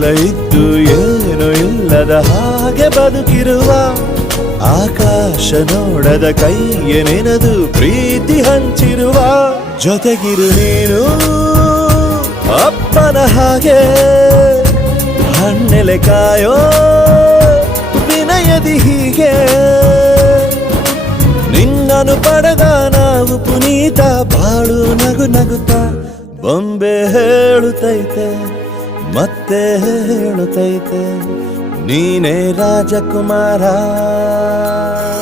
ಎಲ್ಲ ಇದ್ದು ಏನು ಇಲ್ಲದ ಹಾಗೆ ಬದುಕಿರುವ ಆಕಾಶ ನೋಡದ ಕೈಯೇ ನೆನೆದು ಪ್ರೀತಿ ಹಂಚಿರುವ ಜೊತೆಗಿರು ನೀನು ಅಪ್ಪನ ಹಾಗೆ ಹಣ್ಣೆಲೆ ಕಾಯೋ ವಿನಯದಿ ಹೀಗೆ ನಿನ್ನನು ಪಡೆದ ನಾವು ಪುನೀತ ಬಾಳು ನಗು ನಗುತ್ತಾ ಬೊಂಬೆ ಹೇಳುತ್ತೈತೆ ಮತ್ತೆ ಹೇಳುತ್ತೈತೆ ನೀನೇ ರಾಜಕುಮಾರ.